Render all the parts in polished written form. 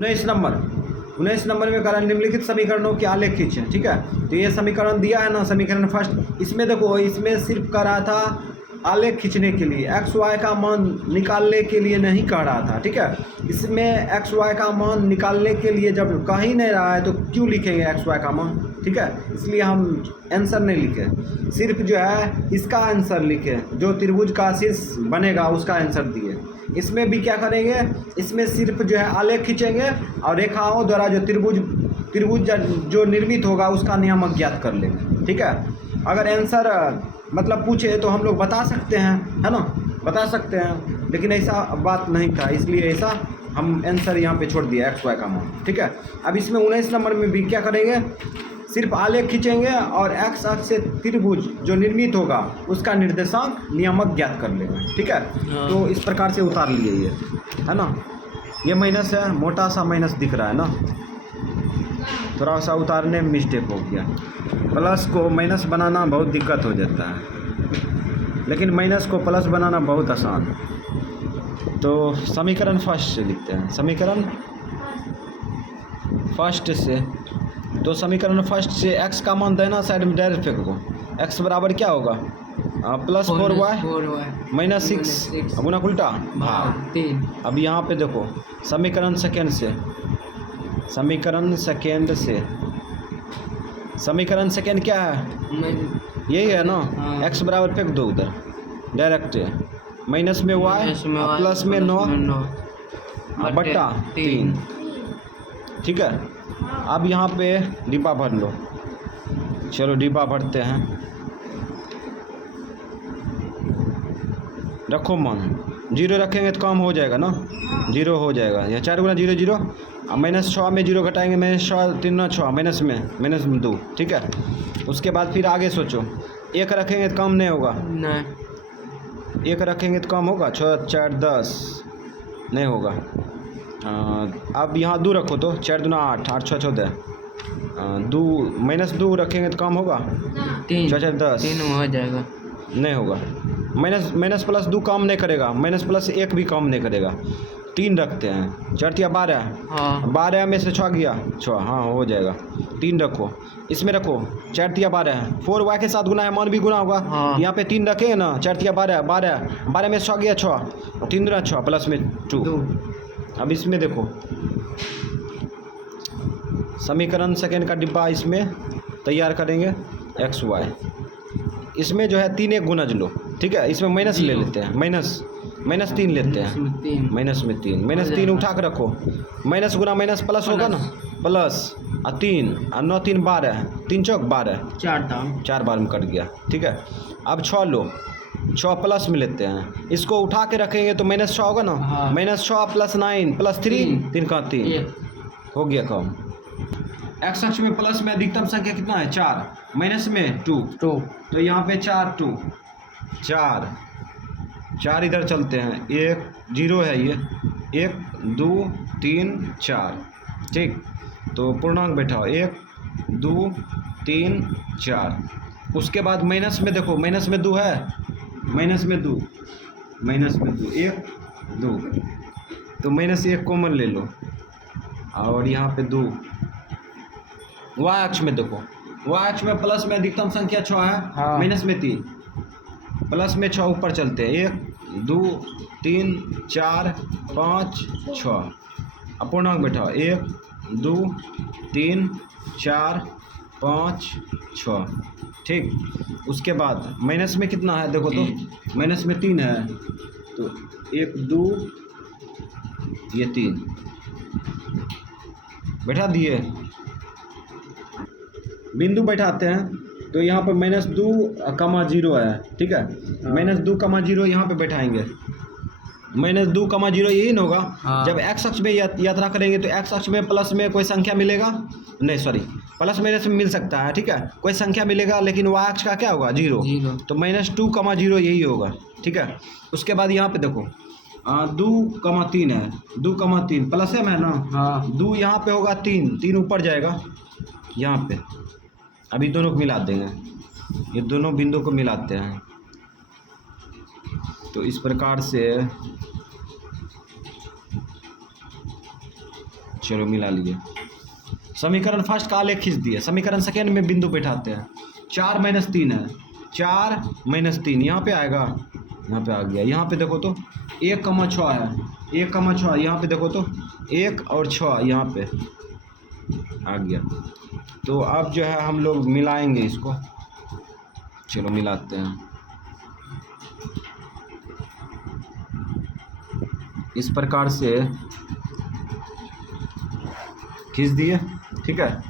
19 number 19 number में कह निम्नलिखित समीकरणों के आलेख खींचे। ठीक है, तो ये समीकरण दिया है ना, समीकरण फर्स्ट। इसमें देखो, इसमें सिर्फ कह रहा था आलेख खींचने के लिए, एक्स वाई का मान निकालने के लिए नहीं कह रहा था। ठीक है, इसमें एक्स वाई का मान निकालने के लिए जब कह ही नहीं रहा है तो क्यों लिखेंगे एक्स वाई का मान। ठीक है, इसलिए हम आंसर नहीं लिखे, सिर्फ जो है इसका आंसर लिखे, जो त्रिभुज का शीर्ष बनेगा उसका आंसर दिए। इसमें भी क्या करेंगे, इसमें सिर्फ जो है आलेख खींचेंगे और रेखाओं द्वारा जो त्रिभुज जो निर्मित होगा उसका नियामक ज्ञात कर लेंगे। ठीक है, अगर आंसर मतलब पूछे तो हम लोग बता सकते हैं, है ना, बता सकते हैं, लेकिन ऐसा बात नहीं था, इसलिए ऐसा हम आंसर यहाँ पे छोड़ दिया एक्स वाई का मान। ठीक है, अब इसमें 19 नंबर में भी क्या करेंगे, सिर्फ आलेख खींचेंगे और एक्स अक्ष से त्रिभुज जो निर्मित होगा उसका निर्देशांक नियामक ज्ञात कर लेंगे। ठीक है, तो इस प्रकार से उतार लिए ये, है ना, ये माइनस है, मोटा सा माइनस दिख रहा है ना, थोड़ा सा उतारने में मिस्टेक हो गया। प्लस को माइनस बनाना बहुत दिक्कत हो जाता है, लेकिन माइनस को प्लस बनाना बहुत आसान। तो समीकरण फर्स्ट से लिखते हैं, समीकरण फर्स्ट से, तो समीकरण फर्स्ट से x का मान दाहिना साइड में डायरेक्ट फेंक दो। x बराबर क्या होगा, प्लस 4y माइनस 6 गुना उल्टा भाग 3। अब यहाँ पे देखो समीकरण सेकेंड से, समीकरण सेकेंड से, समीकरण सेकेंड क्या है, यही है ना, x बराबर फेंक दो उधर डायरेक्ट, माइनस में y प्लस में 9 बट्टा 3। ठीक है, अब यहाँ पे डिब्बा भर लो, चलो डिब्बा भरते हैं, रखो मान, जीरो रखेंगे तो काम हो जाएगा ना, जीरो हो जाएगा, यह 4 गुना 0 0, माइनस 6 में 0 घटाएंगे, माइनस 6 3 6 माइनस में 2। ठीक है, उसके बाद फिर आगे सोचो, 1 रखेंगे तो काम नहीं होगा, नहीं 1 रखेंगे तो काम होगा, 6 4 10 नहीं होगा। अब यहाँ 2 रखो तो 4 दूना 8 8 6 14, 2 माइनस 2 रखेंगे तो काम होगा, 3 4 4 10 3 हो जाएगा, नहीं होगा, माइनस प्लस 2 काम नहीं करेगा, माइनस प्लस 1 भी काम नहीं करेगा, 3 रखते हैं, 4 या 12, हाँ 12 में से 6 गया 6, हाँ हो जाएगा, 3 रखो, इसमें रखो 4 या 12, 4 y के साथ गुना है, मान भी गुना होगा, हाँ। यहाँ पे 3 रखेंगे ना, 4 या 12 12 में 6 गया 6, 3 दूना 6 प्लस में 2। अब इसमें देखो समीकरण सेकेंड का डिब्बा इसमें तैयार करेंगे, एक्स वाई, इसमें जो है 3 एक गुना लो। ठीक है, इसमें माइनस ले लेते हैं, माइनस 3 लेते हैं, माइनस में 3 उठा कर रखो, माइनस गुना माइनस प्लस होगा ना, प्लस 3 और 9 3 12, 3 चौक 12, 4 बार में कट गया। ठीक है, अब 6 लो, 6 प्लस में लेते हैं, इसको उठा के रखेंगे तो माइनस 6 होगा ना, माइनस 6 प्लस 9 प्लस 3 3 का 3 हो गया काम। एक्स अक्ष में प्लस में अधिकतम संख्या कितना है, 4, माइनस में 2, तो यहाँ पे 4 2 4 इधर चलते हैं, 1 0 है ये, 1 2 3 4। ठीक, तो पूर्णांक बैठाओ, 1 2 3 4। उसके बाद माइनस में देखो, माइनस में 2 है, माइनस में 2 1 2, तो माइनस 1 कॉमन ले लो, और यहाँ पे 2, वाई अक्ष में देखो, वाई अक्ष में प्लस में अधिकतम संख्या 6 है, हाँ। माइनस में 3, प्लस में 6 ऊपर चलते हैं, 1 2 3 4 5 6, अपूर्णांक बैठाओ, 1 2 3 4 5 6। ठीक, उसके बाद माइनस में कितना है देखो तो, माइनस में 3 है, तो 1 2 ये 3 बैठा दिए, बिंदु बैठाते हैं, तो यहाँ पर माइनस 2 कमा 0 है। ठीक है, माइनस 2 कमा 0 यहाँ पे बैठाएंगे, माइनस 2 कमा 0 यही न होगा, हाँ। जब एक्स अक्ष में यात्रा करेंगे तो एक्स अक्ष में प्लस में कोई संख्या मिलेगा, नहीं सॉरी, प्लस माइनस में मिल सकता है। ठीक है, कोई संख्या मिलेगा, लेकिन वाई अक्ष का क्या होगा, 0, तो माइनस 2 कमा 0 यही होगा। ठीक है, उसके बाद यहाँ पे देखो 2 कमा 3 है, 2 कमा 3 प्लस है ना, हाँ 2 यहाँ पे होगा, 3 ऊपर जाएगा यहाँ पे, अभी दोनों को मिला देंगे, ये दोनों बिंदु को मिलाते हैं, तो इस प्रकार से चलो मिला लिए। समीकरण फर्स्ट का आलेख खींच दिए, समीकरण सेकेंड में बिंदु बैठाते हैं। 4 - 3 है, 4 - 3 यहाँ पे आएगा, यहाँ पे आ गया। यहाँ पे देखो तो 1,6 है, 1,6 यहाँ पे देखो तो 1 और 6 यहाँ पे आ गया। तो अब जो है हम लोग मिलाएंगे इसको, चलो मिलाते हैं। इस प्रकार से खींच दिए, ठीक है।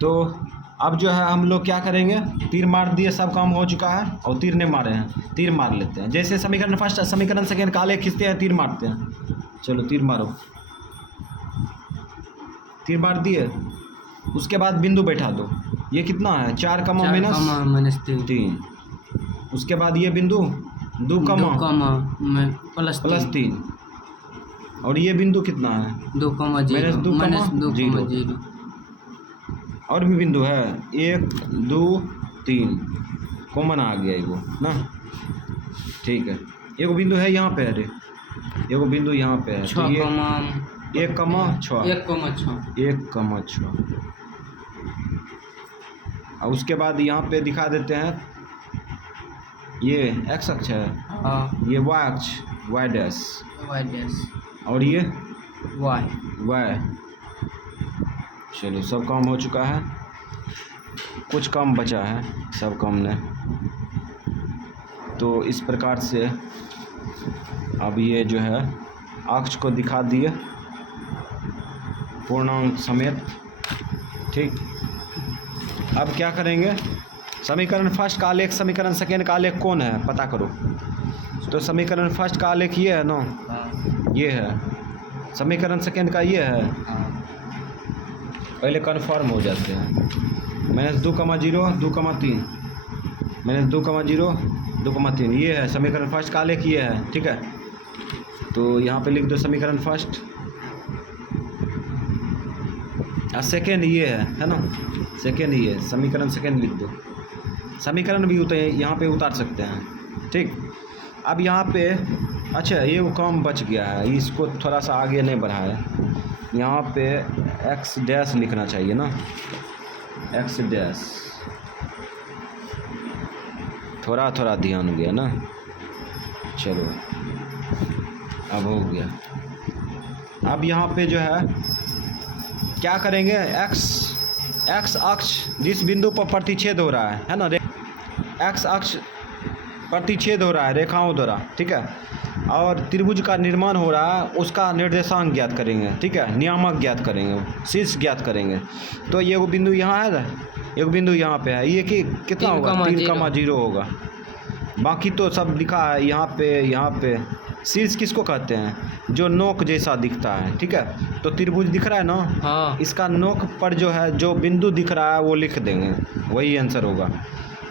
तो अब जो है हम लोग क्या करेंगे, तीर मार दिए, सब काम हो चुका है और तीर नहीं मारे हैं, तीर मार लेते हैं। जैसे समीकरण फर्स्ट समीकरण सेकेंड का आलेख खींचते हैं, तीर मारते हैं। चलो तीर मारो, तीर मार दिए, उसके बाद बिंदु बैठा दो। ये कितना है, 4 - -3। उसके बाद ये बिंदु 2 + 3 और ये बिंदु कितना है, -2,0। और भी बिंदु है 1 2 3 कॉमन आ गया एगो ना, ठीक है। एगो बिंदु है यहाँ पे, अरे एगो बिंदु यहाँ पे है, तो ये 1,6 और उसके बाद यहाँ पे दिखा देते हैं, ये x अक्ष है, ये y अक्ष, y डैश, और ये y। चलो सब काम हो चुका है, कुछ काम बचा है, सब काम ने। तो इस प्रकार से अब ये जो है अक्ष को दिखा दिए पूर्णांक समेत, ठीक। अब क्या करेंगे, समीकरण फर्स्ट का आलेख समीकरण सेकेंड का आलेख कौन है पता करो। तो समीकरण फर्स्ट का आलेख ये है ना, ये है। समीकरण सेकेंड का ये है, पहले कन्फर्म हो जाते हैं। -2,0 2,3 -2,0 2,3 ये है समीकरण फर्स्ट का आलेख, ये है, ठीक है। तो यहाँ पे लिख दो समीकरण फर्स्ट, और सेकेंड ये है ना, सेकेंड ये समीकरण सेकेंड लिख दो। समीकरण भी यहाँ पे उतार सकते हैं, ठीक। अब यहाँ पे अच्छा ये वो काम बच गया है, इसको थोड़ा सा आगे नहीं बढ़ाया, यहाँ पे x डैश लिखना चाहिए ना, x डैश, थोड़ा थोड़ा ध्यान गया ना। चलो अब हो गया। अब यहाँ पे जो है क्या करेंगे, x अक्ष जिस बिंदु पर प्रतिच्छेद हो रहा है ना, x अक्ष प्रतिच्छेद हो रहा है रेखाओं द्वारा, ठीक है, और त्रिभुज का निर्माण हो रहा है, उसका निर्देशांक ज्ञात करेंगे, ठीक है, नियामक ज्ञात करेंगे, शीर्ष ज्ञात करेंगे। तो ये वो बिंदु यहाँ है, एक बिंदु यहाँ पे है, ये कि कितना होगा, 3,0 होगा। बाकी तो सब लिखा है यहाँ पे। शीर्ष किसको कहते हैं, जो नोक जैसा दिखता है, ठीक है। तो त्रिभुज दिख रहा है ना, हाँ। इसका नोक पर जो है जो बिंदु दिख रहा है वो लिख देंगे, वही आंसर होगा।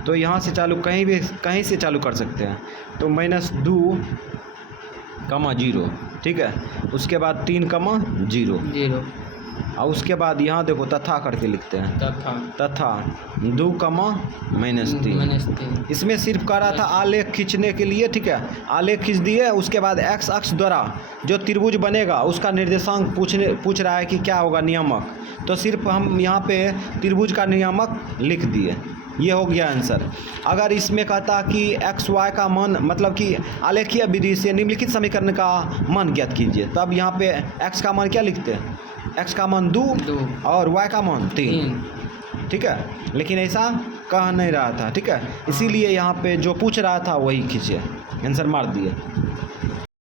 तो यहाँ से चालू कहीं से चालू कर सकते हैं। तो -2,0, ठीक है। उसके बाद 3,0 और उसके बाद यहाँ देखो तथा करके लिखते हैं, तथा 2,-3। इसमें सिर्फ कह रहा था आलेख खींचने के लिए, ठीक है। आलेख खींच दिए, उसके बाद x अक्ष द्वारा जो त्रिभुज बनेगा उसका निर्देशांक पूछ रहा है कि क्या होगा, नियामक। तो सिर्फ हम यहाँ पे त्रिभुज का नियामक लिख दिए, ये हो गया आंसर। अगर इसमें कहता कि x y का मान, मतलब कि आलेखीय विधि से निम्नलिखित समीकरण का मान ज्ञात कीजिए, तब यहाँ पे x का मान क्या लिखते हैं, x का मान 2 और y का मान 3, ठीक है। लेकिन ऐसा कह नहीं रहा था, ठीक है, इसीलिए यहाँ पे जो पूछ रहा था वही खींचे, आंसर मार दिए।